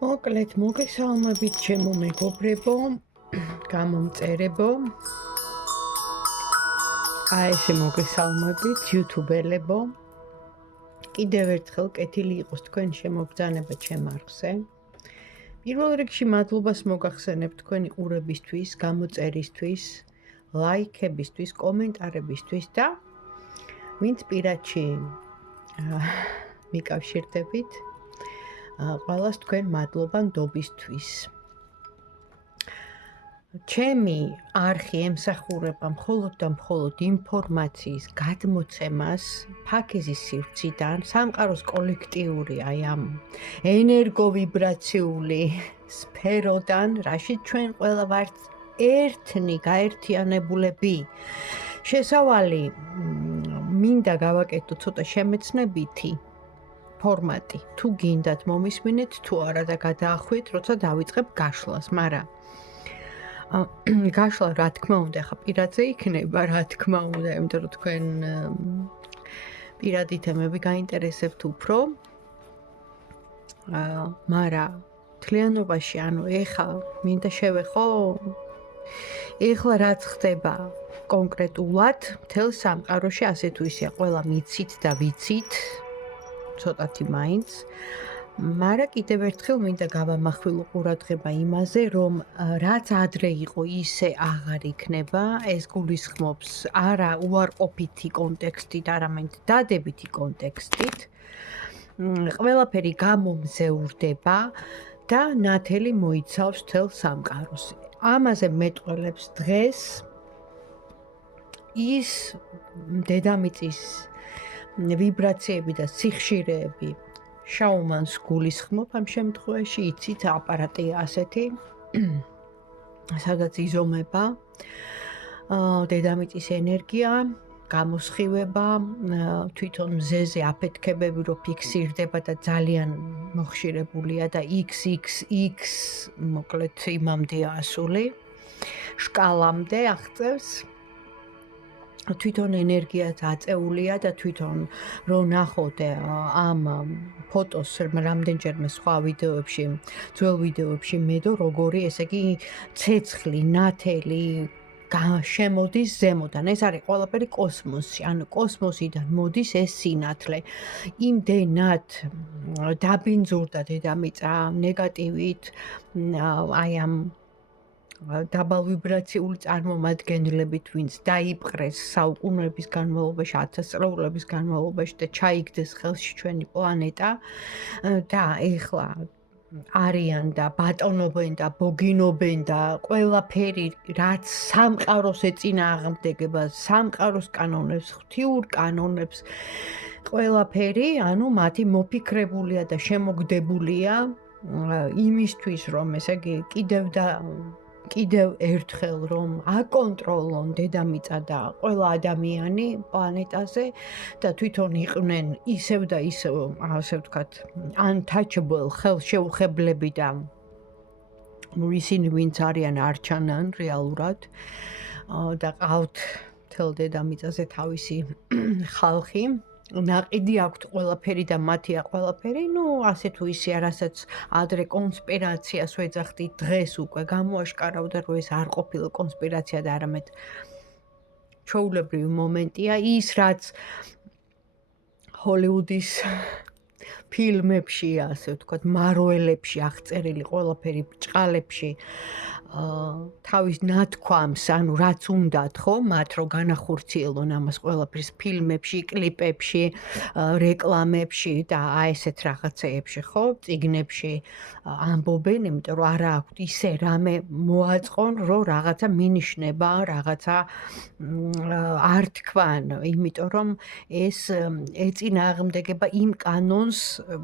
მოკლედ მოგესალმებით ჩემო მეგობრებო, გამომწერებო. ესე მოგესალმებით YouTube-ელებო. კიდევ ერთხელ კეთილი იყოს თქვენი შემოგზანება ჩემ არხზე. პირველ რიგში მადლობას მოგახსენებ თქვენი ყურებისთვის, გამოწერისთვის, ლაიქებისთვის, კომენტარებისთვის და ვინც პირადში მიკავშირდებით, ყველას თქვენ მადლობა ნდობისთვის. ჩემი არხი ემსახურება მხოლოდ და მხოლოდ ინფორმაციის გადმოცემას ფაქიზის სივრციდან, სამყაროს კოლექტიური აი ამ ენერგოვიბრაციული სფეროდან, რაშიც ჩვენ ყველა ვართ ერთნი, გაერთიანებულები. შესავალი მინდა გავაკეთო ცოტა შემეცნებითი ფორმატი. თუ გინდათ მომისმინეთ, თუ არა და გადაახვიეთ, როცა დავიწყებ გაშლას, მაგრამ გაშლა რა თქმა უნდა, ხა პირადზე იქნება, რა თქმა უნდა, იმიტომ რომ თქვენ პირადი თემები გაინტერესებთ უფრო. მაგრამ თლიანობაში, ანუ ეხლა მინდა შევეხო, ეხლა რაც ხდება კონკრეტულად მთელ სამყაროში, ასე თუ ისე ყველა მიცით და ვიცით, ცოტათი მაინც. მაგრამ კიდევ ერთხელ მინდა გავამახვილო ყურადღება იმაზე, რომ რაც ადრე იყო, ისე აღარ იქნება. ეს გულისხმობს არა უარყოფითი კონტექსტით, არამედ დადებითი კონტექსტით. ყველაფერი გამომზეურდება და ნათელი მოიცავს მთელ სამყაროს. ამაზე მეტყველებს დღეს ის დედამიწის ვიბრაციები და სიხშირეები შაუმანს გულისხმობ ამ შემთხვევაში, იცით, აპარატია ასეთი, სადაც იზომება დედამიწის ენერგია, გამოსხივება, თვითონ მზეზე აფეთქებები რო ფიქსირდება და ძალიან მოხშირებულია და XXX მოკლედ იმამდე ასული, შკალამდე აღწევს. თვითონ ენერგიაც აწეულია და თვითონ რო ნახოთ ამ ფოტოს რამდენჯერმე სხვა ვიდეოებში, ძველ ვიდეოებში მედო როგორი, ესე იგი ცეცხლი, ნათელი შემოდის ზემოდან. ეს არის ყველაფერი კოსმოსში, ანუ კოსმოსიდან მოდის ეს სინათლე. იმდენად დაბინძურდა დედამიწა ნეგატივით, აი ამ დაბალ ვიბრაციული წარმომადგენლებით, ვინც დაიპყრეს საუკუნეების განმავლობაში, ათასწლეულების განმავლობაში და ჩაიგდეს ხელში ჩვენი პლანეტა და ეხლა არიან და ბატონობენ და ბოგინობენ და ყველაფერი, რაც სამყაროს ეწინააღმდეგება, სამყაროს კანონებს, ღვთიურ კანონებს, ყველაფერი, ანუ მათი მოფიქრებულია და შემოგდებულია იმისთვის, რომ ესე იგი კიდევ ერთხელ რომ აკონტროლონ დედამიწა და ყველა ადამიანი პლანეტაზე და თვითონ იყვნენ ისევ და ისევ, ასე ვთქვათ, untouchable, ხელშეუხებლები და ისინი ვინც არიან არ ჩანან რეალურად და ყავთ მთელ დედამიწაზე თავისი ხალხი. ნაყიდი აქვთ ყველაფერი და მათია ყველაფერი, ასე თუ ისე, რასაც ადრე კონსპირაციას ვეძახდი, დღეს უკვე გამოაშკარავდა, რომ ეს არ ყოფილა კონსპირაცია და არამედ ჩვეულებრივი მომენტია. ის, რაც ჰოლივუდის ფილმებში, ასე ვთქვათ, მარველებში აღწერილი ყველაფერი ბრჭყალებში თავის ნათქვამს, ანუ რაც უნდათ, ხო, მათ რო განახორციელონ ამას ყველაფერს ფილმებში, კლიპებში, რეკლამებში და აი ესეთ რაღაცეებში, ხო, წიგნებში ამბობენ, იმიტომ რომ არა აქვთ ისე რამე მოაწყონ, რომ რაღაცა მინიშნება, რაღაცა არ თქვან, იმიტომ რომ ეს ეწინააღმდეგება იმ კანონს,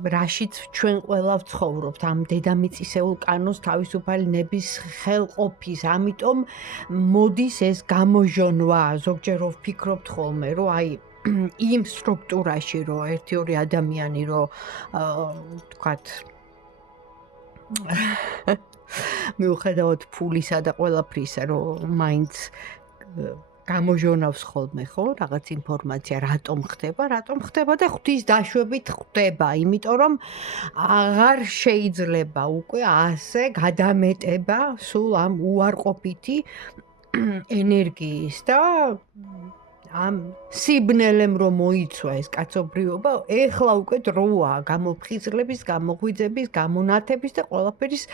რაშიც ჩვენ ყველა ვცხოვრობთ, ამ დედამიწისეულ კანონს, თავისუფალი ნების ხელყოფის, ამიტომ მოდის ეს გამოჟონვა, ზოგჯერ ვფიქრობთ ხოლმე, რომ აი იმ სტრუქტურაში, რომ ერთი-ორი ადამიანი, რომ ვთქვათ, მიუხედავად ფულისა და ყველაფრისა, რომ მაინც გამოჟონავს ხოლმე, ხო, რაღაც ინფორმაცია, რატომ ხდება და ღვთის დაშვებით ხდება, იმიტომ რომ აღარ შეიძლება უკვე ასე გადამეტება სულ ამ უარყოფითი ენერგიის და ამ სიბნელემ რომ მოიცვა ეს კაცობრიობა, ეხლა უკვე დროა გამოფხიზლების, გამოღვიძების, გამონათების და ყველაფერის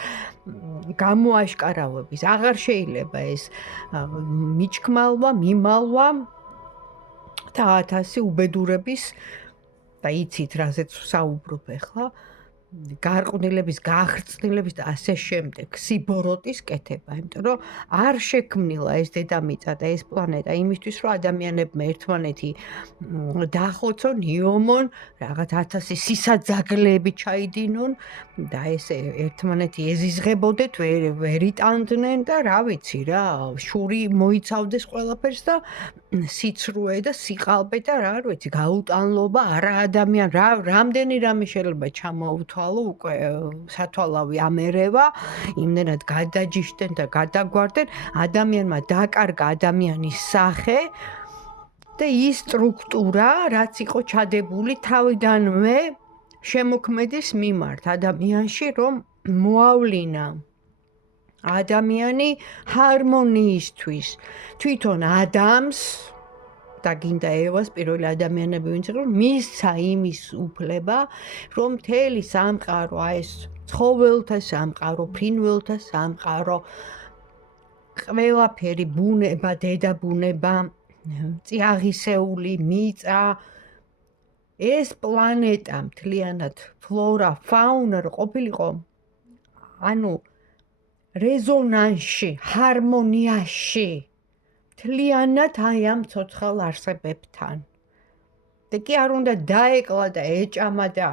გამოაშკარავების. აღარ შეიძლება ეს მიჩქმალვა, მიმალვა და 1000 უბედურების და იცით რაზეც საუბრობ ეხლა გარყვნილების, გახრწნილების და ასე შემდეგ სიბოროტის კეთება, იმიტომ რომ არ შექმნილა ეს დედამიწა და ეს პლანეტა იმისთვის, რომ ადამიანებმა ერთმანეთი დახოცონ, იომონ, რაღაც 1000 სისაძაგლეები ჩაიდინონ და ეს ერთმანეთი ეზიზღებოდეთ, ვერ იტანდნენ და რა ვიცი რა, შური მოიცავდეს ყველაფერს და სიცრუე და სიყალბე და რა ვიცი, გაუტანლობა, არა ადამიან, რამდენი რამე შეიძლება ჩამოუთვალო უკვე სათვალავი ამერევა, იმდენად გადაჯიშდნენ და გადაგვარდნენ, ადამიანმა დაკარგა ადამიანის სახე და ის სტრუქტურა, რაც იყო ჩადებული თავიდანვე შემოქმედის მიმართ ადამიანში, რომ მოავლინა ადამიანი ჰარმონიისთვის, თვითონ ადამიანს და გინდა ევას პირველი ადამიანები ვინც იყო მისცა იმის უფლება რომ მთელი სამყარო აი ეს ცხოველთა სამყარო, ფრინველთა სამყარო, ყველაფერი ბუნება, დედაბუნება, წიაღისეული, მიწა ეს პლანეტა მთლიანად ფლორა, ფაუნა რო ყოფილიყო ანუ რეზონანსში, ჰარმონიაში მთლიანად აი ამ ცოცხალ არსებებთან. და კი არ უნდა დაეკლა და ეჭამა და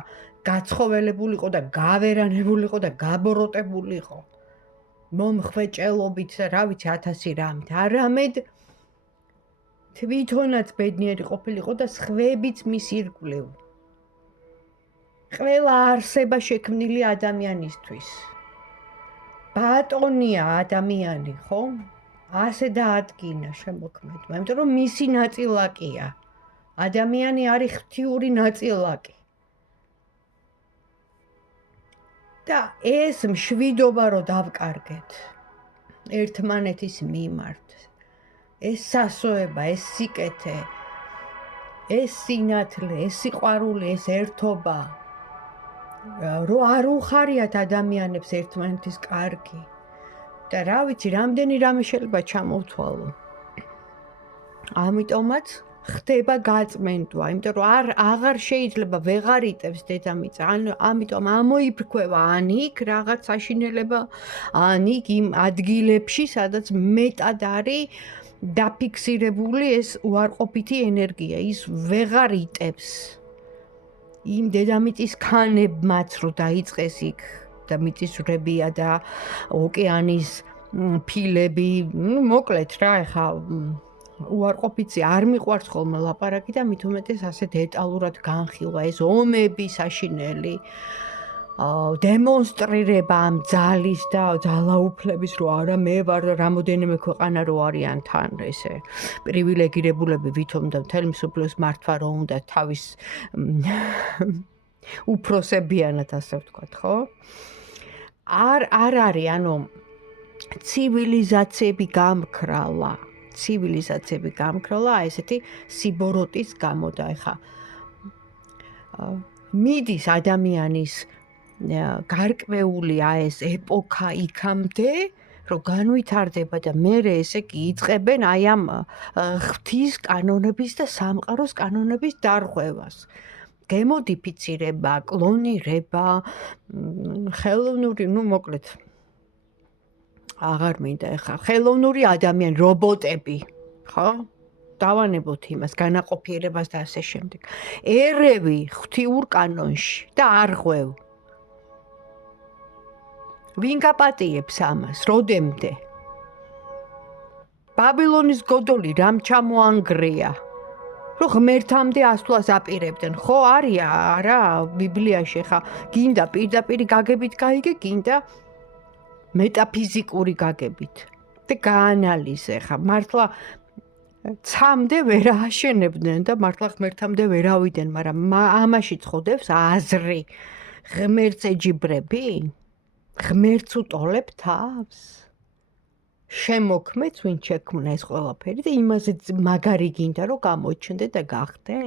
გაცხოველებულიყო და გავერანებულიყო და გაბოროტებულიყო. მომხვეჭელობით და რა ვიცი 1000 რამით. არამედ თვითონაც ბედნიერი ყოფილიყო და სხვებიც მის ირგვლივ. ყველა არსება შექმნილი ადამიანისთვის. ბატონია ადამიანი, ხო? ასე დაადგინა შემოქმედმა, იმიტომ რომ მისი ნაწილაკია. ადამიანი არის ღვთიური ნაწილაკი. და ეს მშვიდობა რო დავკარგეთ ერთმანეთის მიმართ, ეს სასოება, ეს სიკეთე, ეს სინათლე, ეს სიყვარული, ეს ერთობა, რო არ უხარიათ ადამიანებს ერთმანეთის კარგი. და რა ვიცი, რამდენი რამე შეიძლება ჩამოვთვალო. ამიტომაც ხდება გაწმენდვა, იმიტომ რომ აღარ შეიძლება ვეღარ იტევს დედამიწა. ამიტომ ამოიფრქვევა ან იქ რაღაც საშინელება, ან იქ იმ ადგილებში, სადაც მეტად არის დაფიქსირებული ეს უარყოფითი ენერგია. ის ვეღარ იტევს. იმ დედამიწის ქანებმაც რო დაიწყეს იქ და მიწისძვრებია და ოკეანის ფილები, მოკლედ რა ეხა უარყოფითი არ მიყვარს ხოლმე ლაპარაკი და მით უმეტეს ასე დეტალურად განხილვა ეს ომები საშინელი დემონსტრირება ამ ძალის და ძალაუფლების რო არა მე ვარ და რამოდენიმე ქვეყანა რო არიან თან ესე პრივილეგირებულები ვითომ და მთელი მსოფლიოს მართვა რო უნდა თავის უფროსებიანად ასე ვთქვათ, ხო? არ არის, ანუ ცივილიზაციები გამქრალა ესეთი სიბოროტის გამო და ეხა მიდის ადამიანის გარკვეული ეს ეპოქა იქამდე, რომ განვითარდება და მერე ესე კი იწყებენ აი ამ ღვთის კანონების და სამყაროს კანონების დარღვევას. გემოდიფიცირება, კლონირება, ხელოვნური, მოკლედ აღარ მინდა ეხა ხელოვნური ადამიანი, რობოტები, ხო? დავანებოთ იმას, განაყოფიერებას და ასე შემდეგ. ერევი ღვთიურ კანონში და არღვევ. ვინ გაპატიებს ამას, როდემდე? ბაბილონის გოდოლი რამ ჩამოანგრია? რო ღმერთამდე ასვლას აპირებდნენ, ხო არის არა ბიბლიაში ხა გინდა პირდაპირ გაგებით გაიგე, გინდა მეტაფიზიკური გაგებით და გაანალიზე ხა მართლა ცამდე ვერ აშენებდნენ და მართლა ღმერთამდე ვერ ავიდნენ, მაგრამ ამაში წოდებს აზრი. ღმერთს ეჯიბრები? ღმერთს უტოლებ თავს? შემოქმეც ვინ შექმნა ეს ყველაფერი და იმაზე მაგარი გინდა რომ გამოჩნდე და გახდე?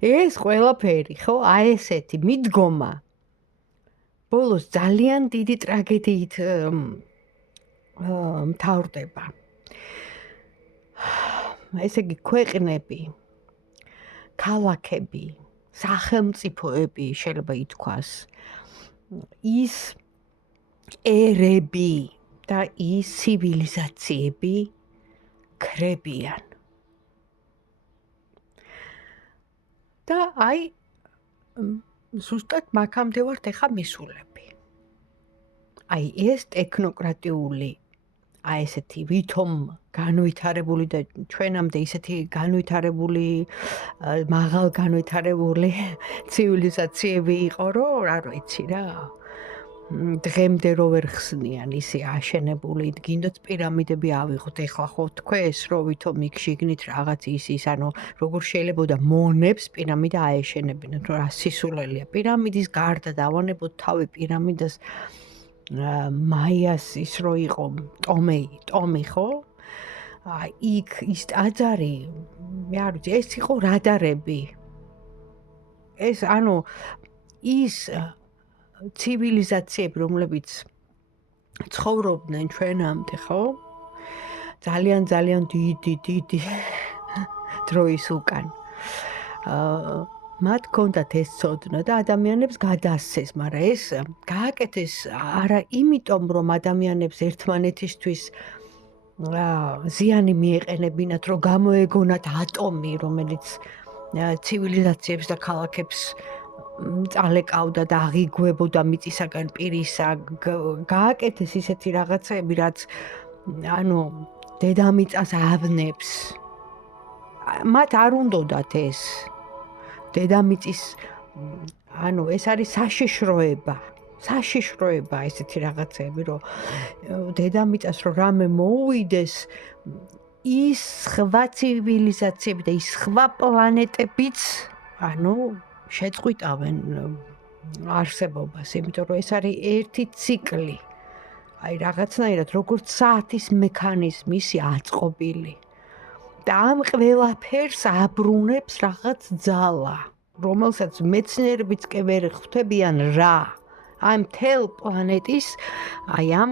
ეს ყველაფერი ხო აი ესეთი მიდგომა ბოლოს ძალიან დიდი ტრაგედიით მთავრდება. ესე იგი ქვეყნები, ქალაქები, სახელმწიფოები შეიძლება ითქვას, ის ერები და ის ცივილიზაციები ქრებიან. და აი ზუსტად მაგამდე ვართ ეხა მისულები. აი ეს ტექნოკრატიული აი ესეთი ვითომ განვითარებული და ჩვენამდე ისეთი განვითარებული მაღალ განვითარებული ცივილიზაციები იყო რომ რა ვიცი რა დღემდე რო ვერ ხსნიან ისე აშენებული გინდოთ პირამიდები ავიღოთ ეხლა ხო თქვეს რომ ვითომ იქ შიგნით რაღაც ის ანუ როგორ შეიძლება მონებს პირამიდა აეშენებინათ რა სისულელია პირამიდის გარდა დავანებოთ თავი პირამიდას მაიას ის რო იყო ტომი ხო იქ ის ტაძარი მე არ ვიცი ეს იყო რადარები ეს ანუ ის ცივილიზაციები რომლებიც ცხოვრობდნენ ჩვენამდე ხო ძალიან დიდი დროის უკან მათ ჰქონდათ ეს ცოდნა და ადამიანებს გადასცეს, მაგრამ ეს გააკეთეს არა იმიტომ, რომ ადამიანებს ერთმანეთისთვის ზიანი მიეყენებინათ, რომ გამოეგონათ ატომი, რომელიც ცივილიზაციებს და ქალაქებს წალეკავდა და აღიგვებოდა მიწისაგან პირისა, გააკეთეს ისეთი რაღაცები, რაც ანუ დედამიწას ავნებს. მათ არ უნდათ ეს დედამიწის ანუ ეს არის საშიშროება ესეთი რაღაცები რომ დედამიწას რომ რამე მოუვიდეს ის სხვა ცივილიზაციები და ის სხვა პლანეტებიც ანუ შეწყვიტავენ არსებობას იმიტომ რომ ეს არის ერთი ციკლი აი რაღაცნაირად როგორც საათის მექანიზმი ისი აწყობილი და ამ ყველაფერს აბრუნებს რაღაც ძალა, რომელსაც მეცნიერებიც კი ვერ ხვდებიან რა. აი მთელ პლანეტის აი ამ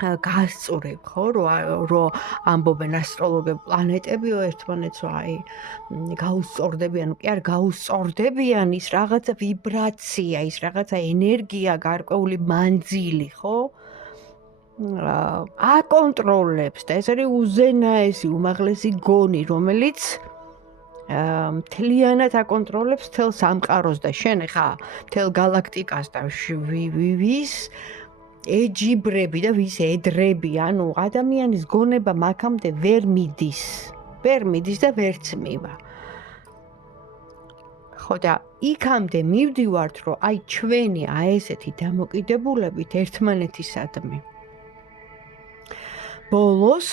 გასწორებ, ხო, რომ ამბობენ ასტროლოგები პლანეტებიო ერთმანეთს აი გაუსწორდებიან, კი არ გაუსწორდებიან ის რაღაცა ვიბრაცია, ის რაღაცა ენერგია, გარკვეული მანძილი, ხო? აკონტროლებს და ეს არის უზენაესი უმაღლესი გონი, რომელიც მთლიანად აკონტროლებს მთელ სამყაროს და შენ ხა მთელ გალაქტიკას და ვის ეჯიბრები და ვის ედრები, ანუ ადამიანის გონება მაგამდე ვერ მიდის და ვერც მივა. ხო და იქამდე მივდივართ, რომ აი ჩვენი აი ესეთი დამოკიდებულებით ერთმანეთისადმი ბოლოს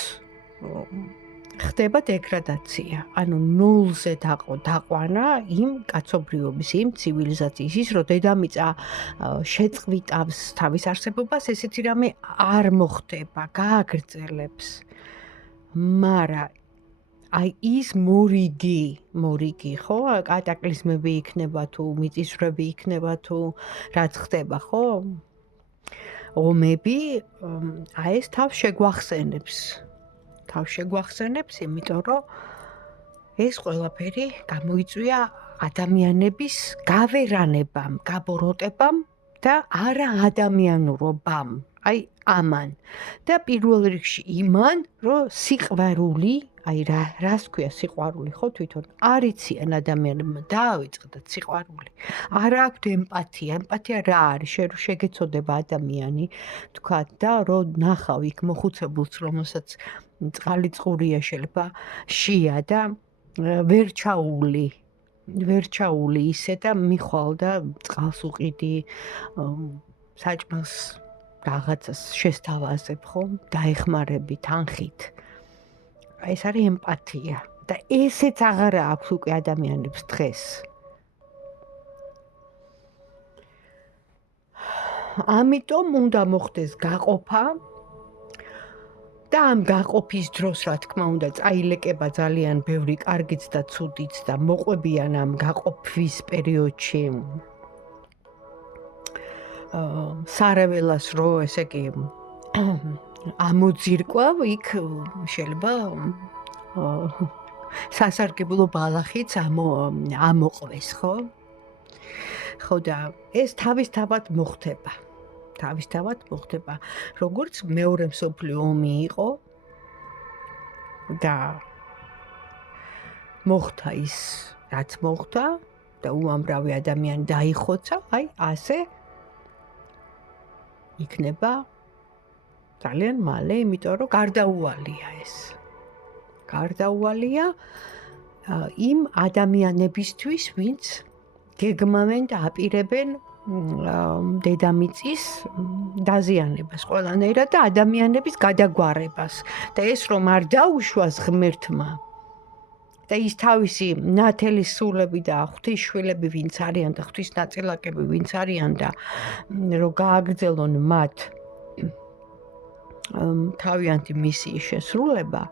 ხდება დეგრადაცია, ანუ ნულზე დაყვანა იმ კაცობრიობის, იმ ცივილიზაციის, ის რომ დედამიწა შეწყვიტავს თავის არსებობას, ესეთი რამე არ მოხდება, გააგრძელებს. მაგრამ აი ის მორიგი, ხო? კატაკლიზმები იქნება თუ მიწისძვრები იქნება თუ რაც ხდება, ხო? ომები აი ეს თავს შეგვახსენებს, იმიტომ რომ ეს ყველაფერი გამოიწვია ადამიანების გავერანებამ, გაბოროტებამ და არა ადამიანურობამ. აი ამან და პირველ რიგში იმან, რომ სიყვარული, აი რას ქვია სიყვარული, ხო თვითონ არ იციან ადამიანებმა დაავიწყდათ სიყვარული. არ აქვთ ემპათია რა არის, შეგეცოდება ადამიანი, თქვათ და რომ ნახავ იქ მოხუცებულს, რომელსაც წყალი წყურია შეიძლება შია და ვერ ჩაული ისე და მიხვალ და წყალს უყიდი საჭმელს რაღაცას შესთავაზებ, ხო? დაეხმარები თანხით. ეს არის ემპათია და ესეც აღარ აქვს უკვე ადამიანებს დღეს. ამიტომ უნდა მოხდეს გაყოფა და ამ გაყოფის დროს, რა თქმა უნდა, წაილეკება ძალიან ბევრი კარგიც და ცუდიც და მოყვებიან ამ გაყოფის პერიოდში სარეველას რო, ესე იგი, ამოძირკვა, იქ შეიძლება სასარგებლო ბალახიც ამოყვეს, ხო? ხო და ეს თავისთავად მოხდება. როგორც მეორე მსოფლიო ომი იყო და მოხდა ის, რაც მოხდა და უამრავი ადამიანი დაიხოცა, აი ასე იქნება ძალიან მალე, იმიტომ რომ გარდაუვალია ეს. გარდაუვალია იმ ადამიანებისთვის, ვინც გეგმავენ და აპირებენ დედამიწის დაზიანებას ყველანაირად და ადამიანების გადაგვარებას. და ეს რომ არ დაუშვას ღმერთმა და ის თავისი ნათელი სულები და ღვთისშვილები ვინც არიან და ღვთის ნაწილაკები ვინც არიან და რომ გააგრძელონ მათ თავიანთი მისიის შესრულება,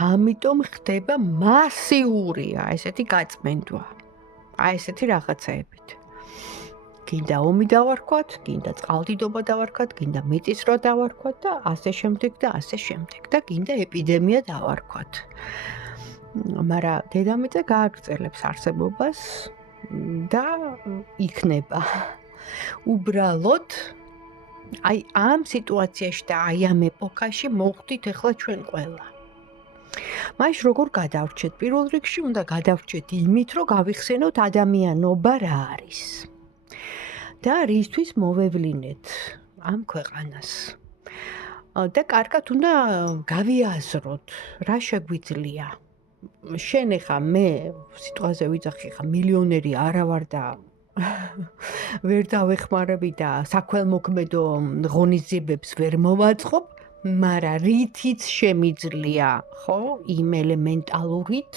ამიტომ ხდება მასიური ესეთი გაწმენდვა. აი ესეთი რაღაცაებით. გინდა ომი დავარქვათ, გინდა წყალდიდობა დავარქვათ, გინდა მიწისძვრა დავარქვათ და ასე შემდეგ და ასე შემდეგ და გინდა ეპიდემია დავარქვათ. მაგრამ დედამიწა გააგრძელებს არსებობას და იქნება. უბრალოდ აი ამ სიტუაციაში და აი ამ ეპოქაში მოვხდით ახლა ჩვენ ყველა. მაშინ როგორ გადავრჩეთ? პირველ რიგში უნდა გადავრჩეთ იმით, რომ გავიხსენოთ ადამიანობა რა არის. და რისთვის მოვევლინეთ ამ ქვეყანას. და კარგად უნდა გავიაზროთ, რა შეგვიძლია. შენ ახლა მე სიტყვაზე ვიძახი, ხა მილიონერი არა ვარ და ვერ დავეხმარები და საქველმოქმედო ღონისძიებებს ვერ მოვაწყობ, მაგრამ რითიც შემიძლია, ხო, იმ ელემენტალურით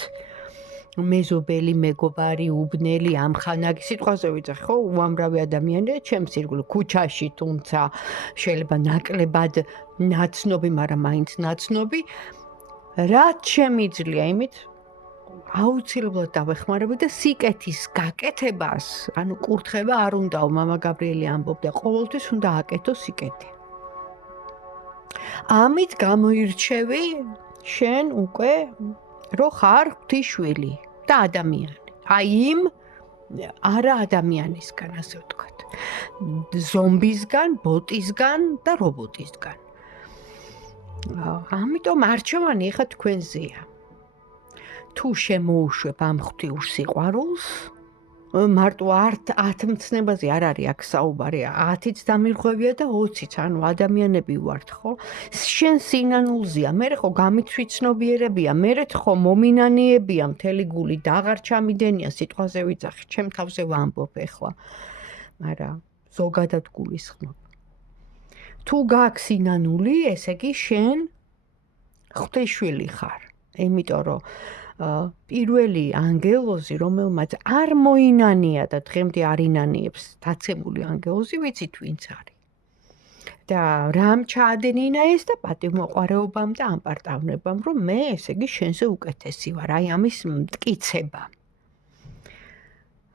მეზობელი, მეგობარი, უბნელი, ამხანაგი სიტყვაზე ვიძახი, ხო, უამრავი ადამიანია ჩემს ირგვლივ ქუჩაში, თუმცა შეიძლება ნაკლებად ნაცნობი, მაგრამ მაინც ნაცნობი, რაც შემიძლია იმით აუცილებლად დავეხმარები და სიკეთის გაკეთებას, ანუ კურთხება არ უნდაო, მამა გაბრიელი ამბობდა, ყოველთვის უნდა აკეთო სიკეთე. ამით გამოირჩევი შენ უკვე რო ხარ ღვთისშვილი და ადამიანი. აი იმ არა ადამიანისგან, ასე ვთქვათ. ზომბისგან, ბოტისგან და რობოტისგან. ამიტომ არჩევანი ახლა თქვენზეა. თუ შემოუშვებ ამ ღვთიურ სიყვარულს, მარტო 10 მცნებაზე არ არის აქ საუბარი, 10-იც დამირღვევია და 20-იც, ანუ ადამიანები ვართ, ხო? შენ სინანულზეა, მერე ხო გამიცვიცნობიერებია, მერე ხო მომინანიებია მთელი გული და აღარ ჩამიდენია სიტყვაზე ვიძახი, ჩემ თავზე ვამბობ ახლა. მაგრამ ზოგადად გულისხმობ. თუ გაქვს სინანული, ესე იგი შენ ღვთისშვილი ხარ. იმიტომ რომ პირველი ანგელოზი, რომელმაც არ მოინანია და დღემდე არ ინანიებს დაცემული ანგელოზი, ვიცით ვინც არის. და რამ ჩაადენინა ეს და პატივმოყვარეობამ და ამპარტავნებამ, რომ მე, ესე იგი, შენზე უკეთესი ვარ, აი ამის მტკიცება.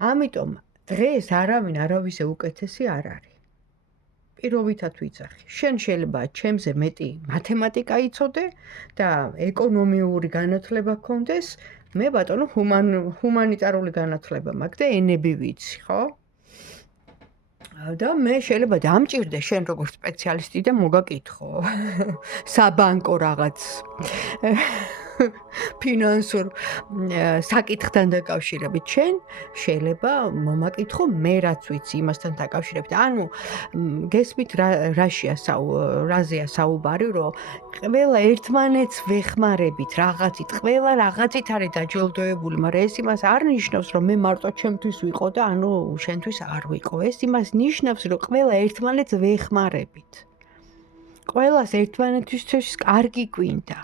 ამიტომ დღეს არავინ არავისზე უკეთესი არ არის. პირობითად ვიძახი. შენ შეიძლება ჩემზე მეტი მათემატიკა იცოდე და ეკონომიური განათლება გქონდეს, მე ბატონო ჰუმანიტარული განათლება მაქვს და ენები ვიცი, ხო? და მე შეიძლება დამჭირდე შენ როგორც სპეციალისტი და მოგაკითხო საბანკო რაღაც ფინანსურ საკითხთან დაკავშირებით ჩვენ შეიძლება მომაკითხო მე რაც ვიცი იმასთან დაკავშირებით. ანუ გესმით რაზეა საუბარი, რომ ყველა ერთმანეთს ვეხმარებით რაღაცით, ყველა რაღაცით არის დაჯილდოებული, მაგრამ ეს იმას არ ნიშნავს, რომ მე მარტო ჩემთვის ვიყო და ანუ შენთვის არ ვიყო. ეს იმას ნიშნავს, რომ ყველა ერთმანეთს ვეხმარებით. ყველას ერთმანეთისთვის კარგი გვინდა.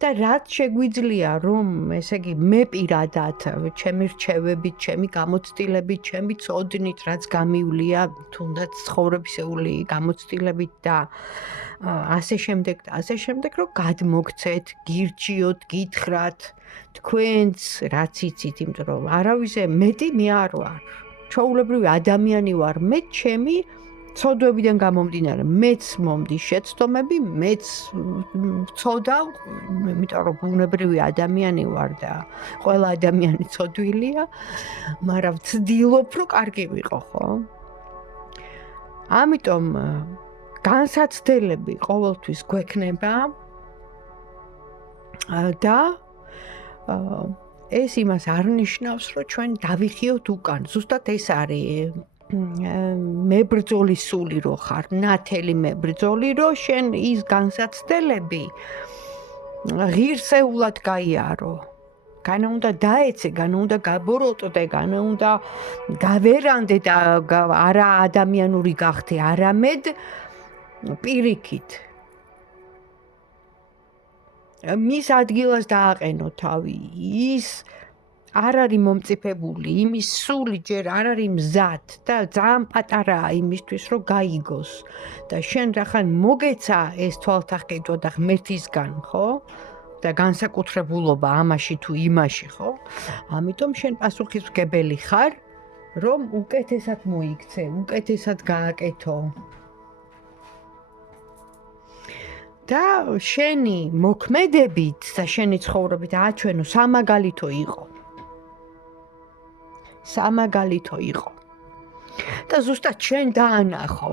და რაც შეგვიძლია რომ ესე იგი მე პირადად ჩემი რჩევებით, ჩემი გამოცდილებით, ჩემი წოდნით რაც გამივლია, თუნდაც ცხოვრებისეული გამოცდილებით და ასე შემდეგ რომ გადმოგცეთ, გირჩიოთ, გითხრათ თქვენც რაც იცით, იმიტომ რომ არავისზე მეტი მე არ ვარ. ჩვეულებრივი ადამიანი ვარ, მე ჩემი ცოდვებიდან გამომდინარე, მეც მომდის შეცდომები, მეც ვცოდავ, იმიტომ რომ ბუნებრივი ადამიანი ვარ და ყველა ადამიანი ცოდვილია, მაგრამ ვცდილობ, რომ კარგი ვიყო, ხო? ამიტომ განსაცდელები ყოველთვის გვექნება და ეს იმას არ ნიშნავს, რომ ჩვენ დავიხიოთ უკან. ზუსტად ეს არის მებრძოლი სული რო ხარ, ნათელი მებრძოლი რო შენ ის განსაცდელები ღირსეულად გაიარო. განა უნდა დაეცე, განა უნდა გაბოროტდე, განა უნდა გავერანდე და არა ადამიანური გახდე, არამედ პირიქით. მის ადგილას დააყენო თავი, ის არ არის მომწიფებული, იმის სული ჯერ არ არის მზად და ძალიან პატარაა იმისთვის, რომ გაიგოს. და შენ რახან მოგეცა ეს თვალთაყიდვა და ღმერთისგან, ხო? და განსაკუთრებულობა ამაში თუ იმაში, ხო? ამიტომ შენ პასუხისმგებელი ხარ, რომ უკეთესად მოიქცე, უკეთესად გააკეთო. და შენი მოქმედებით და შენი ცხოვრებით აჩვენო სამაგალითო იყო. სამაგალითო იყო. და ზუსტად ჩვენ დაანახო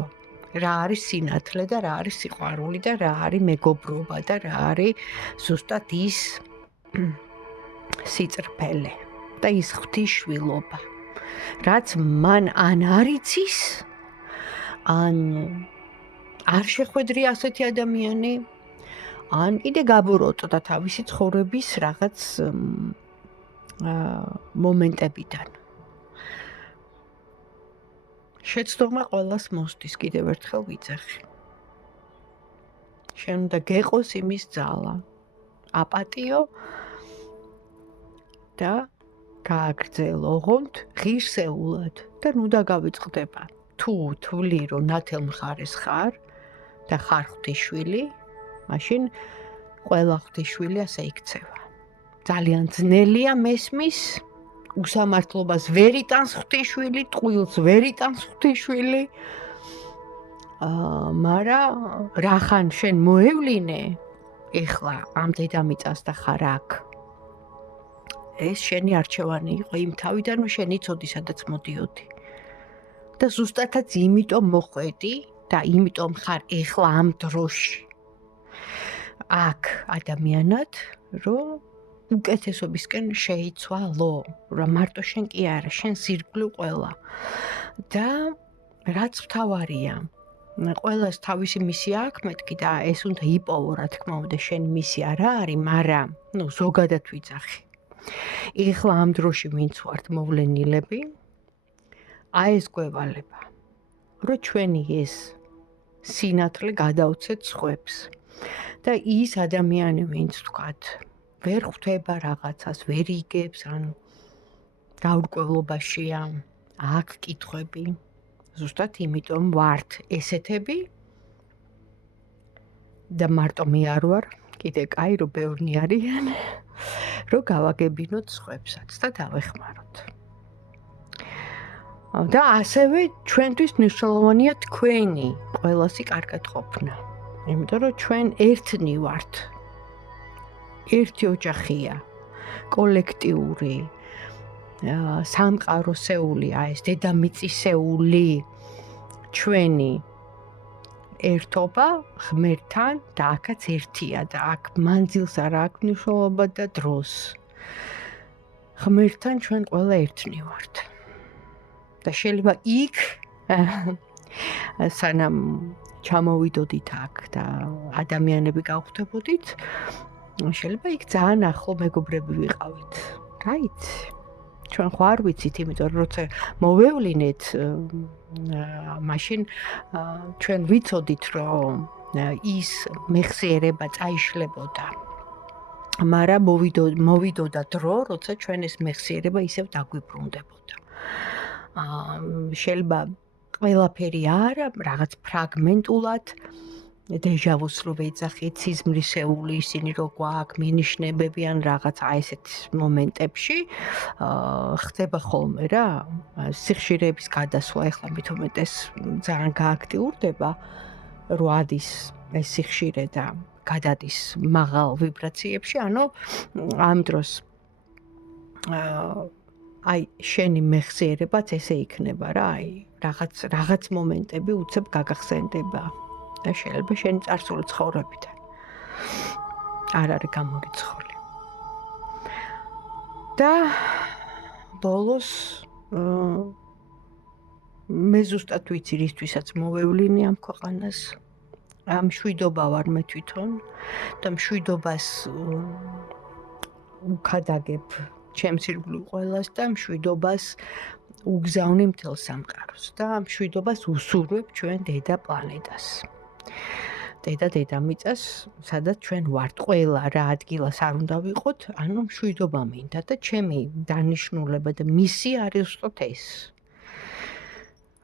რა არის სინათლე და რა არის სიყვარული და რა არის მეგობრობა და რა არის ზუსტად ის სიწრფელე და ის ღვთისმშვილობა, რაც მან ან არ იცის, ან არ შეხვედრი ასეთი ადამიანი, ან კიდე გაბოროტდა თავისი ცხოვრების რაღაც მომენტებიდან. შეცდომა ყველას მოსდის, კიდევ ერთხელ ვიძახი. შენ უნდა გეყოს იმის ძალა, აპატიო და გააგრძელო ოღონდ ღირსეულად და ნუ დაგავიწყდება. თუ თვლი რომ ნათელ მხარეს ხარ და ხარ ღვთისშვილი, მაშინ ყველა ღვთისშვილი ასე იქცევა. ძალიან ძნელია მესმის, უსამართლობას ვერ იტანს ღვთისშვილი, ტყუილს ვერ იტანს ღვთისშვილი. მაგრამ რახან შენ მოევლინე ეხლა ამ დედამიწას და ხარ აქ. ეს შენი არჩევანი იყო იმ თავიდან, რომ შენ იცოდი სადაც მოდიოდი. და ზუსტადაც იმიტომ მოხვედი და იმიტომ ხარ ეხლა ამ დროში. აქ ადამიანად, რომ უკეთესობისკენ შეიცვალო, რომ მარტო შენ კი არა, შენ სირგლე ყველა. და რაც მთავარია, ყველას თავისი მისია აქვს მეთქი და ეს უნდა იპოვო, რა თქმა უნდა, შენი მისია რა არის, მაგრამ, ზოგადად ვიძახი. ეხლა ამ დროში ვინც ვართ მოვლენილები, აი ეს გვევალება, რომ ჩვენი ეს სინათლე გადავცეთ სხვებს. და ის ადამიანი, ვინც ვთქვათ, ვერ ხვდება რაღაცას, ვერ იგებს, ან გაურკვევლობაშია, აქ კითხვები, ზუსტად იმიტომ ვართ ესეთები და მარტო მე არ ვარ, კიდე კაი, რომ ბევრნი არიან, რომ გავაგებინოთ სხვებსაც და დავეხმაროთ. და ასევე ჩვენთვის მნიშვნელოვანია თქვენი ყველასი კარგად ყოფნა. იმიტომ რომ ჩვენ ერთნი ვართ. ერთი ოჯახია, კოლექტიური, სამყაროსეული, ეს დედამიწისეული ჩვენი ერთობა ღმერთთან და აქაც ერთია და აქ მანძილს არ აქვს მნიშვნელობა და დროს. ღმერთთან ჩვენ ყველა ერთნი ვართ. და შეიძლება იქ სანამ ჩამოვიდოდით აქ და ადამიანები გავხვდებოდით, შეიძლება იქ ძალიან ახლო მეგობრები ვიყავით. Right? ჩვენ ხო არ ვიცით, იმიტომ რომ როცა მოვევლინეთ, მაშინ ჩვენ ვიცოდით, რომ ის მეხსიერება წაიშლებოდა. მაგრამ მოვიდოდა დრო, როცა ჩვენ ეს მეხსიერება ისევ დაგვიბრუნდებოდა. შეიძლება ყველაფერი არა, რაღაც ფრაგმენტულად დეჟავუს რო ვეძახით, სიზმრისეული ისინი რო გვაქვს, მინიშნებები ან რაღაც აი ესეთ მომენტებში ხდება ხოლმე რა. სიხშირეების გადასვლა ახლა მით უმეტეს ძალიან გააქტიურდება, რო ადის ეს სიხშირე და გადადის მაღალ ვიბრაციებში, ანუ ამ დროს აი შენი მეხსიერებაც ესე იქნება რა, აი რაღაც მომენტები უცებ გაგახსენდება და შეიძლება შენი წარსული ცხოვრებიდან არ არის გამორიცხული. და ბოლოს მე ზუსტად ვიცი რისთვისაც მოვევლინე ამ ქვეყანას. ამ მშვიდობა ვარ მე თვითონ და მშვიდობას უქადაგებ ჩემს ირგვლივ ყველას და მშვიდობას უგზავნი მთელ სამყაროს და მშვიდობას უსურვებ ჩვენ დედა პლანეტას. დედამიწას, სადაც ჩვენ ვართ ყველა რა ადგილას არ უნდა ვიყოთ, ანუ მშვიდობა მინდა და ჩემი დანიშნულება და მისია არის უბრალოდ ეს.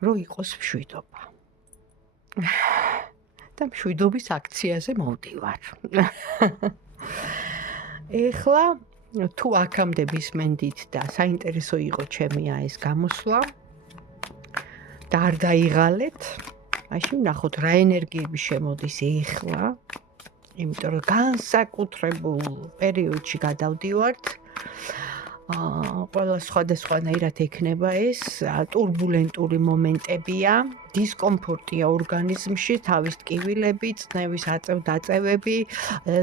რომ იყოს მშვიდობა. და მშვიდობის აქციაზე მოვდივარ. ეხლა თუ აქამდე მისმენდით და საინტერესო იყო ჩემი ეს გამოსვლა და არ დაიღალეთ, მაშინ ნახოთ რა ენერგიები შემოდის ეხლა, იმიტომ რომ განსაკუთრებულ პერიოდში გადავდივართ. ყველა სხვადასხვანაირად ექნება ეს, ტურბულენტური მომენტებია, დისკომფორტია ორგანიზმში, თავის ტკივილები, წნევის აწევ-დაწევები,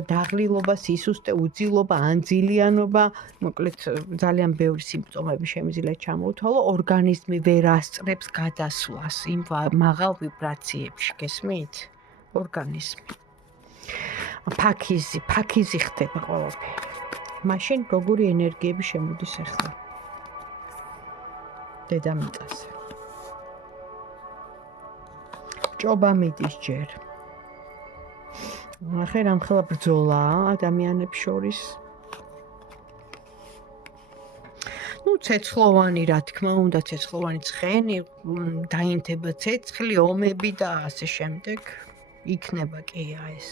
დაღლილობა, სისუსტე, უძილობა, ანძილიანობა, მოკლედ ძალიან ბევრი სიმპტომები შემიძლია ჩამოვთვალო, ორგანიზმი ვერ ასწრებს გადასვლას იმ მაღალ ვიბრაციებში, გესმით? ორგანიზმი. ფაქიზი ხდება ყველაფერი. მაშინ როგორი ენერგიები შემოდის ახლა დედამიწაზე. ჭობა მიდის ჯერ. ახლა რამხელა ბრძოლაა ადამიანებს შორის. ცეცხლოვანი, რა თქმა უნდა, ცეცხლოვანი ცხენი, დაინთება ცეცხლი, ომები და ასე შემდეგ. იქნება კი ეს.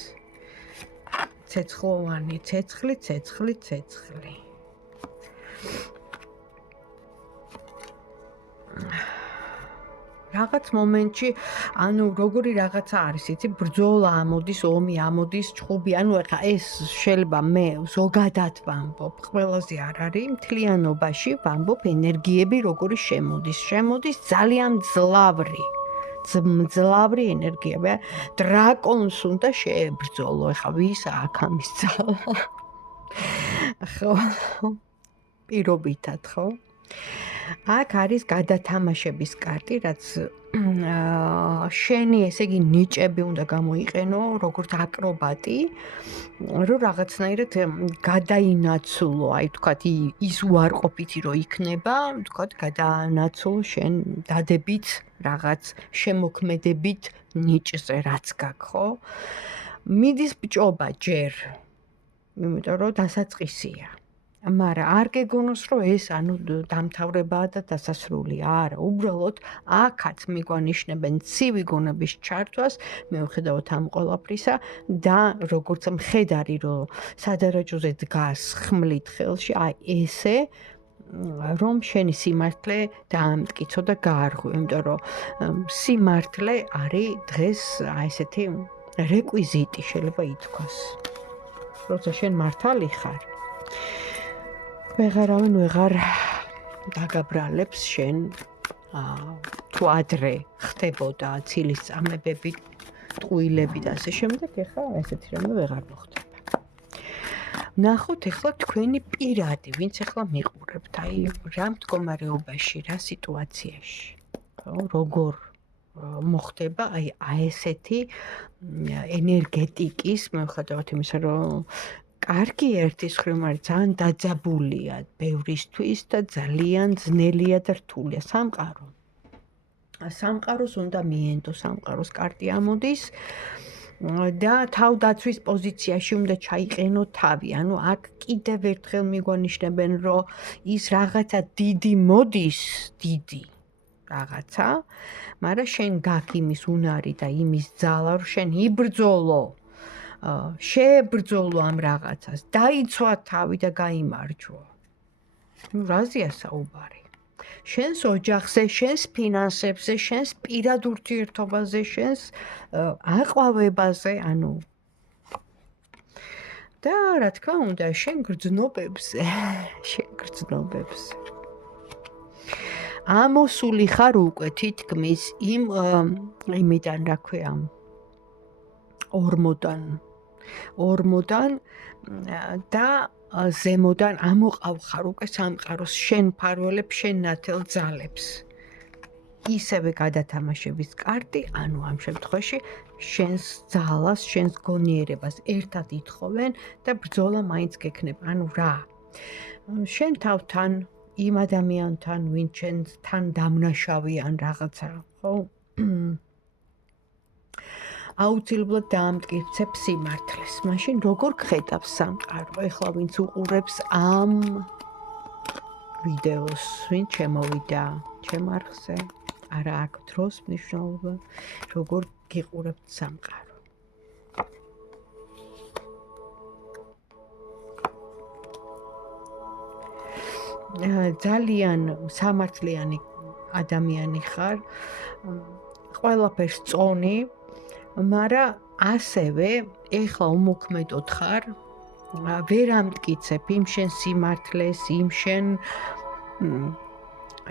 ცეცხლოვანი, ცეცხლი. რაღაც მომენტში, ანუ როგორი რაღაცა არის, იცი, ბრძოლა ამოდის, ომი ამოდის, ჭუბი, ანუ ეხა ეს შეიძლება მე ზოგადად ვამბობ, ყველაზე არ არის, მთლიანობაში ვამბობ ენერგიები როგორი შემოდის. შემოდის ძალიან მძლავრი ენერგიები. დრაკონს უნდა შეებრძოლო, ეხა ვის აქ ამის ძალა. ხო, პირობითად, ხო? აქ არის გადათამაშების კარტი, რაც შენი, ესე იგი, ნიჭები უნდა გამოიყენო, როგორც აკრობატი, რომ რაღაცნაირად გადაინაცვლო, აი თქვათ, ის უარყოფითი რო იქნება, თქვათ, გადაანაცვლო შენ დადებით რაღაც შემოქმედებით ნიჭზე, რაც გაქვს, ხო? მიდის ბჭობა ჯერ, იმიტომ რომ დასაწყისია. მაგრამ არ გეგონოს, რომ ეს ანუ დამთავრებაა და დასასრულია. არა, უბრალოდ აქაც მიგვანიშნებენ ცივი გონების ჩართვას, მიუხედავად ამ ყველაფრისა და როგორც მხედარი, რომ სადარაჯოზე დგას ხმლით ხელში, აი ესე რომ შენი სიმართლე დაამტკიცო და გაარღვი, იმიტომ რომ სიმართლე არის დღეს აი ესეთი რეკვიზიტი, შეიძლება ითქვას. როცა შენ მართალი ხარ, ვეღარ დაგაბრალებს შენ თუ ადრე ხდებოდა ცილისწამებები ტყუილები და ასე შემდეგ, ეხლა ესეთი რამე ვეღარ მოხდება. ნახოთ ეხლა თქვენი პირადი, ვინც ეხლა მიყურებთ, აი რა მდგომარეობაში, რა სიტუაციაში, ხო, როგორ მოხდება აი ესეთი ენერგეტიკის, მიუხედავად იმისა, რომ კარგი ერთის ხრივ, მაგრამ ძალიან დაძაბულია ბევრისთვის და ძალიან ძნელია და რთულია სამყარო. სამყაროს უნდა მიენდო, სამყაროს კარტი ამოდის და თავდაცვის პოზიციაში უნდა ჩაიყენო თავი. ანუ აქ კიდევ ერთხელ მიგვანიშნებენ, რომ ის რაღაცა დიდი მოდის, დიდი რაღაცა, მაგრამ შენ გაქვს იმის უნარი და იმის ძალა, რომ შენ იბრძოლო. შეებრძოლო ამ რაღაცას, დაიცვა თავი და გაიმარჯვო. ნუ რაზეა საუბარი? შენს ოჯახზე, შენს ფინანსებზე, შენს პირად ურთიერთობაზე, შენს აყვავებაზე, ანუ და რა თქმა უნდა, შენ გრძნობებზე, შენ გრძნობებზე. ამოსული ხარ უკვე თითქმის იმიდან, რა ქვია, ორმოდან და ზემოდან ამოყავ ხარ უკვე სამყაროს შენ ფარველებს, შენ ნათელ ძალებს. ისევე გადათამაშების კარტი, ანუ ამ შემთხვევაში შენს ძალას, შენს გონიერებას ერთად ითხოვენ და ბრძოლა მაინც გექნება. ანუ რა? შენ თავთან, იმ ადამიანთან, ვინც შენთან დამნაშავე ან რაღაცა, ხო? აუცილებლად დაამტკიცებ სიმართლეს. მაშინ როგორ გხედავს სამყარო? ეხლა ვინც უყურებს ამ ვიდეოს, ვინც შემოვიდა ჩემ არხზე, არა აქვს დროს მნიშვნელობა, როგორ გიყურებთ სამყარო. ძალიან სამართლიანი ადამიანი ხარ, ყველაფერს წონი, მაგრამ ასევე ეხლა უმოქმედოდ ხარ, ვერ ამტკიცებ იმ შენ სიმართლეს, იმ შენ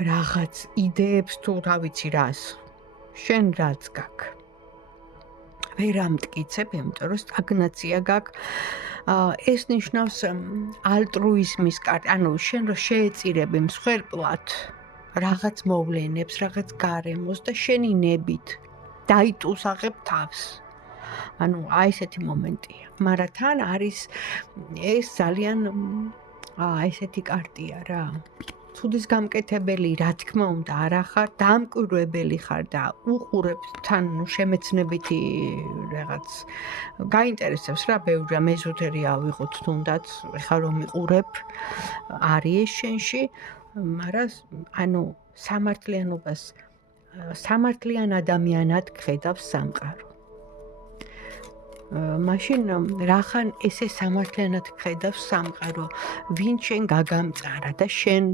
რაღაც იდეებს თუ რა ვიცი რას, შენ რაც გაქვს. ვერ ამტკიცებ, იმიტომ რომ სტაგნაცია გაქვს. ეს ნიშნავს ალტრუიზმის კარტი, ანუ შენ რო შეეწირები მსხვერპლად რაღაც მოვლენებს, რაღაც გარემოს და შენი ნებით დაიტუსაღებ თავს. ანუ აი ესეთი მომენტია. მაგრამ თან არის ეს ძალიან ესეთი კარტია რა. ცუდის გამკეთებელი, რა თქმა უნდა, არა ხარ, დამკვირვებელი ხარ და უყურებ თან შემეცნებითი რაღაც გაინტერესებს რა, ბევრი რამ ეზოთერი ავიღოთ თუნდაც, ეხლა რომ მიყურებ, არის შენში, მაგრამ ანუ სამართლიანობას სამართლიან ადამიანად გხედავს სამყარო. მაშინ რახან ესე სამართლიანად გხედავს სამყარო, ვინ შენ გაგამწარა და შენ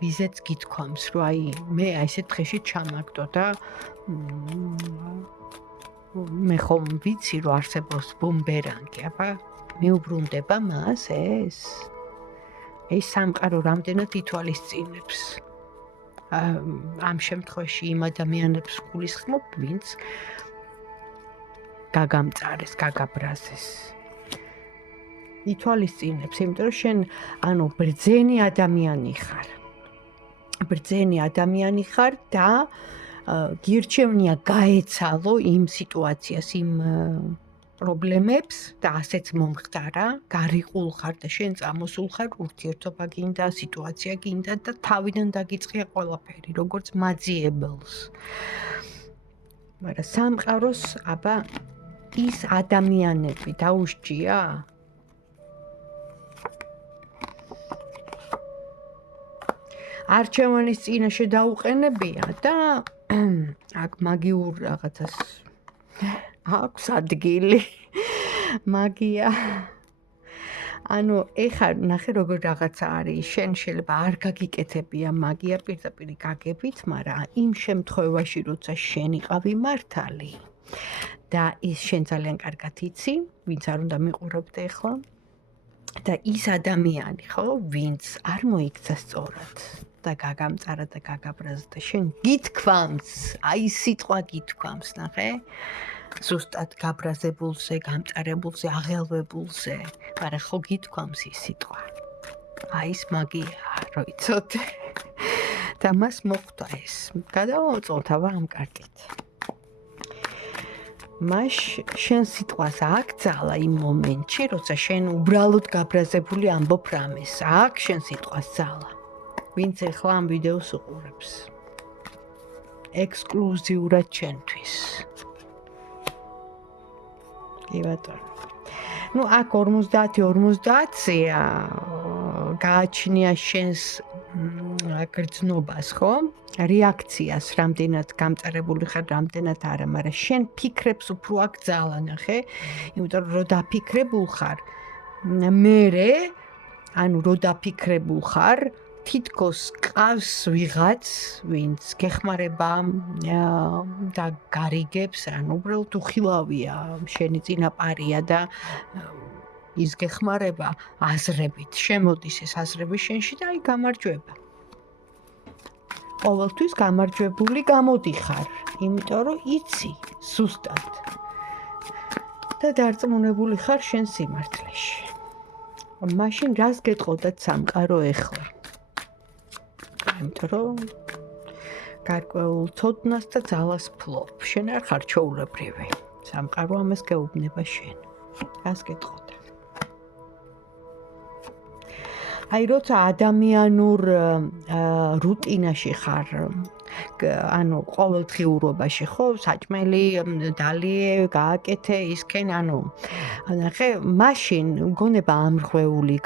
ვიზეც გითქვამს, რომ აი მე ესეთ დღეში ჩამაგდო და მე ხომ ვიცი რომ არსებობს ბუმბერანგი, აბა მეუბრუნდება მას ეს სამყარო რამდენად ითვალისწინებს ამ შემთხვევაში იმ ადამიანებს გულისხმობ, ვინც გაგამწარეს, გაგაბრაზეს. ითვალისწინებს, იმიტომ რომ შენ ანუ ბრძენი ადამიანი ხარ. ბრძენი ადამიანი ხარ და გირჩევნია გაეცალო იმ სიტუაციას, იმ პრობლემებს და ასეც მომხდარა, გარიყულ ხარ და შენ წამოსულ ხარ, ურთიერთობა გინდა, სიტუაცია გინდა და თავიდან დაგიწყია ყველაფერი, როგორც მაძიებელს. მაგრამ სამყაროს აბა ის ადამიანები დაუსჯია? არჩევანის წინაშე დაუყენებია და აქ მაგიურ რაღაცას აქვს ადგილი. მაგია. ანუ ეხა ნახე როგორ რაღაცა არის, შენ შეიძლება არ გაგიკეთებია მაგია პირდაპირ გაგებით, მაგრამ იმ შემთხვევაში, როცა შენ იყავი მართალი და ის შენ ძალიან კარგად იცი, ვინც არ უნდა მიყურებდე ეხლა და ის ადამიანი, ხო, ვინც არ მოიქცა სწორად და გაგამწარა და გაგაბრაზა და შენ გითქვამს, აი სიტყვა გითქვამს, ნახე? ზუსტად გაბრაზებულზე, გამწარებულზე, აღელვებულზე, მაგრამ ხო გითქვამს ის სიტყვა. აი ეს მაგია, რო იცოდე. და მას მოხდა ეს. გადავაწოთავა ამ კარტით. მას შენ სიტყვას აკრძალა იმ მომენტში, როცა შენ უბრალოდ გაბრაზებული ამბობ რამეს. აქ შენ სიტყვას ძალა. ვინც ახლა ამ ვიდეოს უყურებს. ექსკლუზიურად ჩვენთვის. კი ბატონო. ნუ აქ 50-50-ია გააჩნია შენს გრძნობას, ხო? რეაქციას, რამდენად გამწარებული ხარ, რამდენად არა, მაგრამ შენ ფიქრებს უფრო აქ ძალა, ნახე? იმიტომ რომ დაფიქრებულ ხარ, მერე, ანუ რო დაფიქრებულ ხარ, თითქოს ყავს ვიღაც, ვინც გეხმარება და გარიგებს, ანუ უბრალოდ უხილავია, შენი წინაპარია და ის გეხმარება აზრებით, შემოდის ეს აზრები შენში და აი გამარჯვება. ყოველთვის გამარჯვებული გამოდიხარ, იმიტომ რომ იცი ზუსტად და დარწმუნებული ხარ შენ სიმართლეში. მაშინ რას გეტყოდათ სამყარო ეხლა? იმიტომ რომ გარკვეულ ცოდნას და ძალას ფლობ. შენ არ ხარ ჩვეულებრივი. სამყარო ამას გეუბნება შენ. რას გეტყოდა? აი როცა ადამიანურ რუტინაში ხარ, ანუ ყოველდღიურობაში ხო, საჭმელი, დალიე, გააკეთე, ისკენ, ანუ ნახე, მაშინ გონება ამრღვეული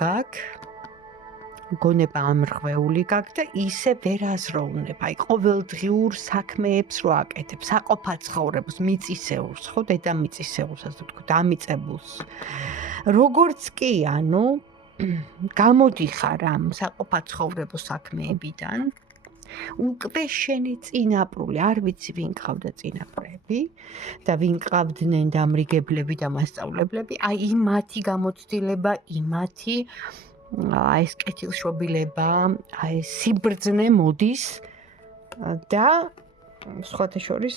გაქვს და ისე ვერ აზროვნებ. აი ყოველდღიურ საქმეებს რო აკეთებ, საყოფად ცხოვრებას, მიწისეულს, ხო, დედამიწისეულს, ასე ვთქვი, დამიწებულს. როგორც კი, ანუ გამოდიხარ ამ საყოფად ცხოვრებო საქმეებიდან, უკვე შენი წინაპრული, არ ვიცი ვინ ყავდა წინაპრები და ვინ ყავდნენ დამრიგებლები და მასწავლებლები, აი იმათი გამოცდილება, იმათი აი ეს კეთილშობილება, აი სიბრძნე მოდის და სხვათა შორის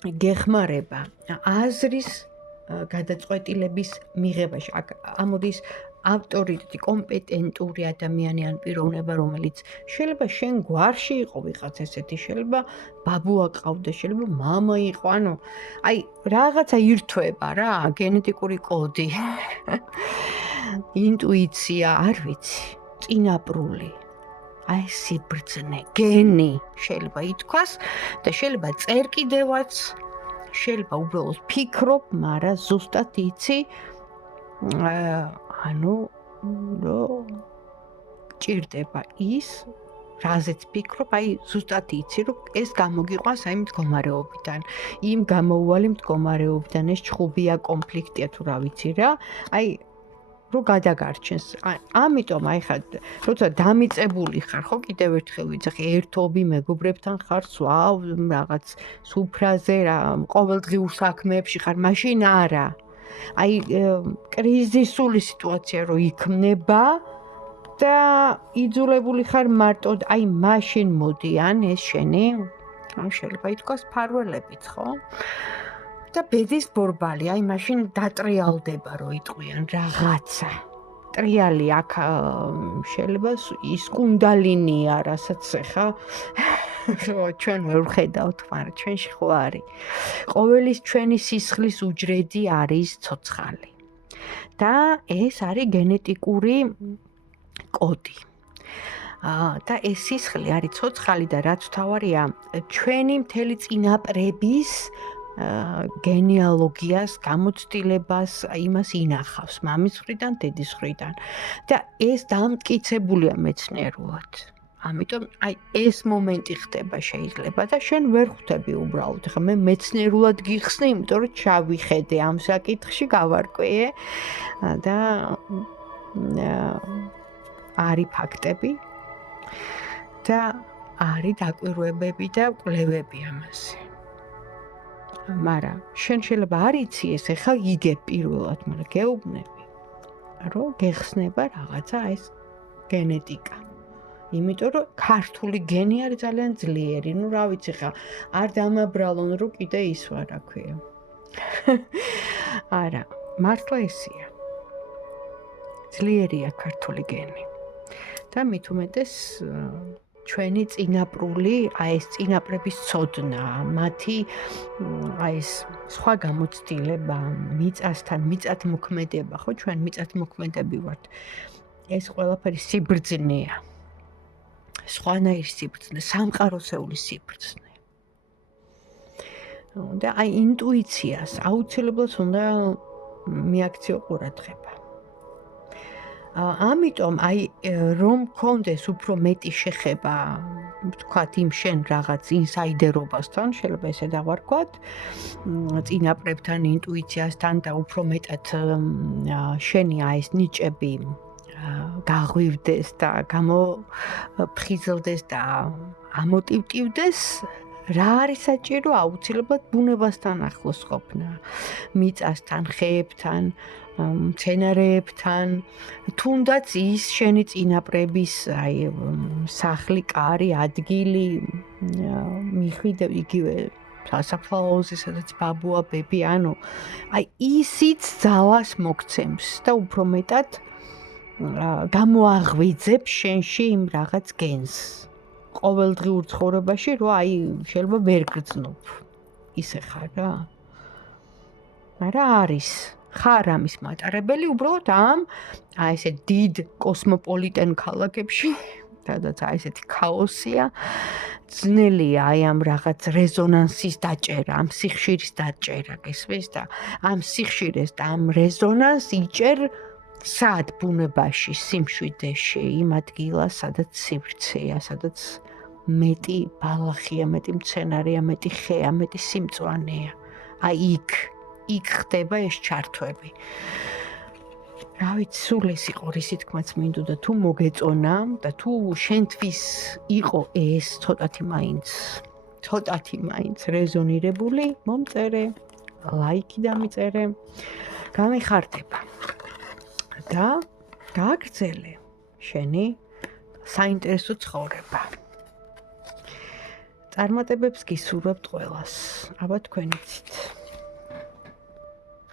გეხმარება აზრის გადაწყვეტილების მიღებაში. ამოდის ავტორიტეტი, კომპეტენტური ადამიანი ან პიროვნება, რომელიც შეიძლება შენ გვარში იყო ვიღაც ესეთი, შეიძლება ბაბუა ყავდა, შეიძლება მამა იყო, ანუ აი რაღაცა ირთვება რა, გენეტიკური კოდი. ინტუიცია, არ ვიცი, წინაპრული. აი სიბრძნე, გენი შეიძლება ითქვას და შეიძლება წერ კიდევაც, შეიძლება უბრალოდ ფიქრობ, მაგრამ ზუსტად იცი ანუ რომ ჭირდება ის, რაზეც ფიქრობ, აი ზუსტად იცი, რომ ეს გამოგიყვანს აი მდგომარეობიდან, იმ გამოუვალი მდგომარეობიდან, ეს ჩხუბია, კონფლიქტია თუ რა ვიცი რა, აი რო გადაგარჩენს. ამიტომ აი ხა როცა დამიწებული ხარ, ხო კიდევ ერთხელ ვიცი, ერთობი მეგობრებთან ხარ, სვავ რაღაც სუფრაზე, რა ყოველდღიურ საქმეებში ხარ, მაშინ არა. აი კრიზისული სიტუაცია რო იქმნება და იძულებული ხარ მარტოდ, აი მაშინ მოდიან ეს შენი, ან შეიძლება ითქვას ფარველებიც, ხო? და ბედის ბორბალი, აი მაშინ დატრიალდება რო იტყვიან რაღაცა. ტრიალი აქ შეიძლება ის კუნდალინია, რასაც ხა ჩვენ ვერ ვხედავთ, მაგრამ ჩვენში ხო არის. ყოველის ჩვენი სისხლის უჯრედი არის ცოცხალი. და ეს არის გენეტიკური კოდი. და ეს სისხლი არის ცოცხალი და რაც თავარია, ჩვენი მთელი წინაპრების გენეალოგიას, გამოცდილებას, იმას ინახავს მამის მხრიდან, დედის მხრიდან. და ეს დამტკიცებულია მეცნიერულად. ამიტომ აი ეს მომენტი ხდება შეიძლება და შენ ვერ ხვდები უბრალოდ. ხა მე მეცნიერულად გიხსნი, იმიტომ რომ ჩავიხედე ამ საკითხში, გავარკვიე და არის ფაქტები და არის დაკვირვებები და კვლევები ამაზე. მაგრამ შენ შეიძლება არ იცი ეს, ეხლა იგებ პირველად, მაგრამ გეუბნები, რომ გეხსნება რაღაცა ეს გენეტიკა. იმიტომ რომ ქართული გენი არის ძალიან ძლიერი, ნუ რა ვიცი ხა, არ დამაბრალონ, რომ კიდე ის ვარ, რა ქვია. არა, მართლა ისია. ძლიერია ქართული გენი. და მით უმეტეს ჩვენი წინაპრული, აი ეს წინაპრების ცოდნა, მათი აი ეს სხვა გამოცდილება, მიწათმოქმედება, ხო, ჩვენ მიწათმოქმედები ვართ. ეს ყველაფერი სიბრძნეა. სხვანაირი სიბრძნე, სამყაროსეული სიბრძნე. და აი ინტუიციას აუცილებლად უნდა მიაქციო ყურადღება. ამიტომ აი რომ კონდეს უფრო მეტი შეხება, ვთქვათ, იმ შენ რაღაც ინსაიდერობასთან, შეიძლება ესე დავარქვათ, წინაპრებთან, ინტუიციასთან და უფრო მეტად შენი აი ეს ნიჭები გაღვივდეს და გამოფხიზლდეს და ამოტივტივდეს, რა არის საჭირო? აუცილებლად ბუნებასთან ახლოს ყოფნა, მიწასთან, ხეებთან, მცენარეებთან, თუნდაც ის შენი წინაპრების აი სახლი, კარი, ადგილი, მიხვიდე იგივე სასაფლაოზე, სადაც ბაბუა, ბები, ანუ აი ისიც ძალას მოგცემს და უფრო მეტად გამოაღვიძებს შენში იმ რაღაც გენს. ყოველდღიურ ცხოვრებაში, რომ აი შეიძლება ვერ გრძნობ. ისე ხარ რა? არა არის. ხარ ამის მატარებელი, უბრალოდ აი ესე დიდ კოსმოპოლიტენ ქალაქებში, სადაც აი ესეთი ქაოსია, ძნელია აი ამ რაღაც რეზონანსის დაჭერა, ამ სიხშირის დაჭერა, გესმის და ამ სიხშირეს და ამ რეზონანსს იჭერ სად ბუნებაში, სიმშვიდეში, იმ ადგილას, სადაც სივრცეა, სადაც მეტი ბალახია, მეტი მცენარეა, მეტი ხეა, მეტი სიმწვანეა. აი იქ ხდება ეს ჩართვები. რა ვიცი, სულ ეს იყო რისი თქმაც მინდოდა, თუ მოგეწონა და თუ შენთვის იყო ეს ცოტათი მაინც რეზონირებული, მომწერე, ლაიქი დამიწერე, გამიხარდება. და გააგრძელე შენი საინტერესო ცხოვრება. წარმატებებს გისურვებთ ყველას. აბა თქვენ იცით.